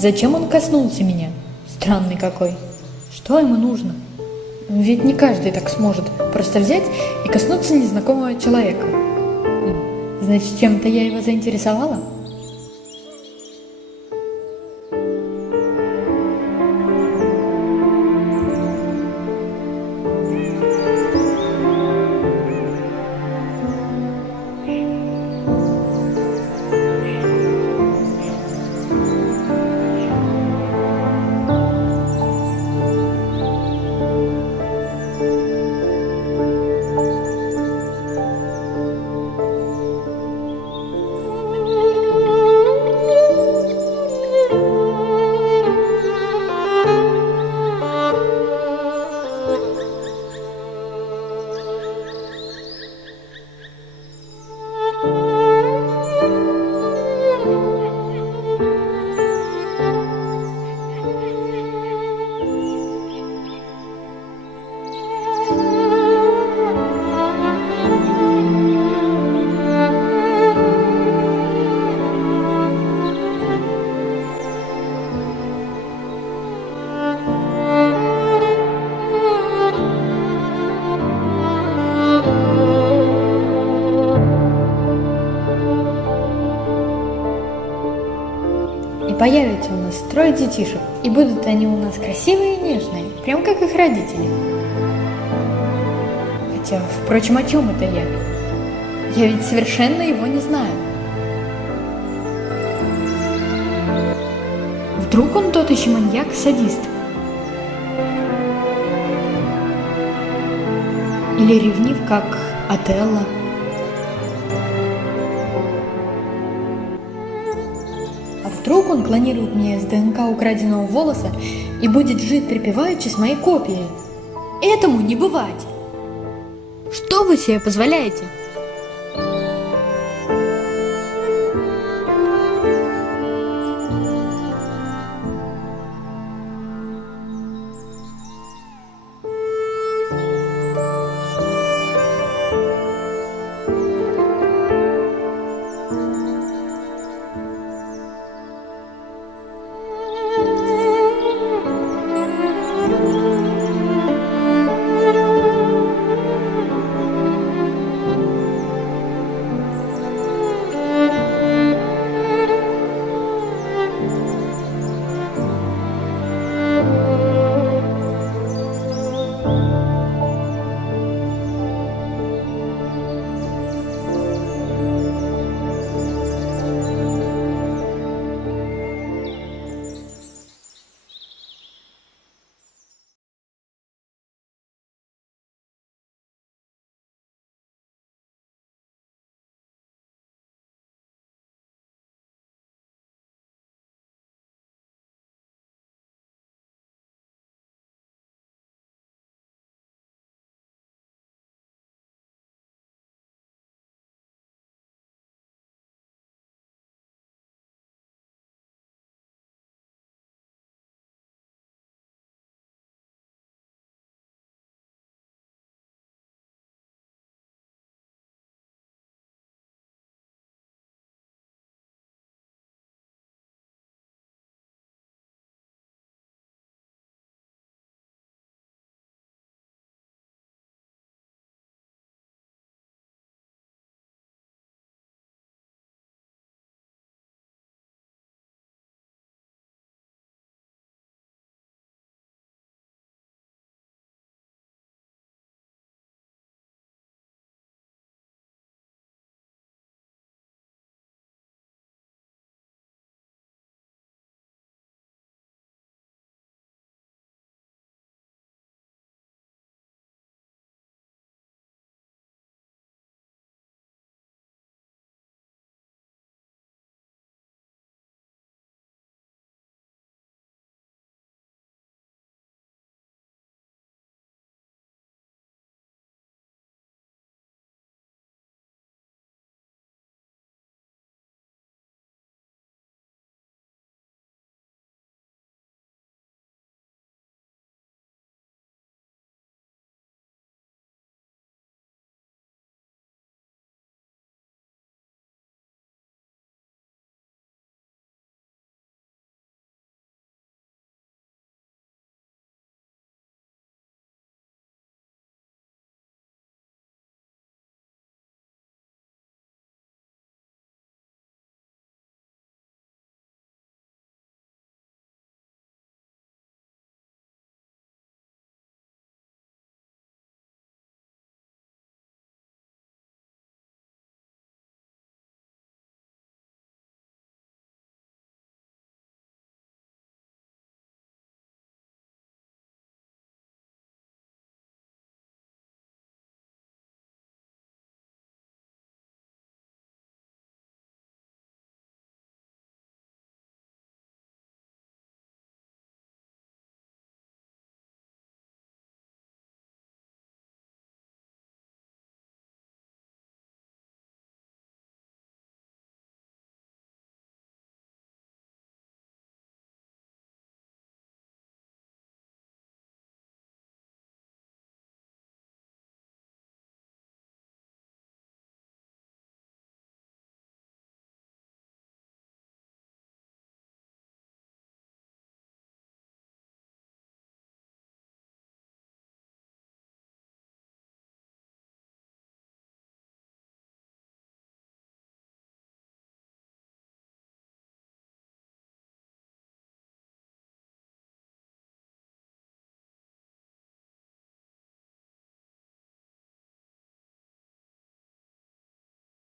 Зачем он коснулся меня? Странный какой. Что ему нужно? Ведь не каждый так сможет просто взять и коснуться незнакомого человека. Значит, чем-то я его заинтересовала? Появится у нас трое детишек, и будут они у нас красивые и нежные, прям как их родители. Хотя, впрочем, о чем это я? Я ведь совершенно его не знаю. Вдруг он тот еще маньяк-садист? Или ревнив, как Отелло? Вдруг он клонирует мне с ДНК украденного волоса и будет жить припеваючи с моей копией. Этому не бывать! Что вы себе позволяете?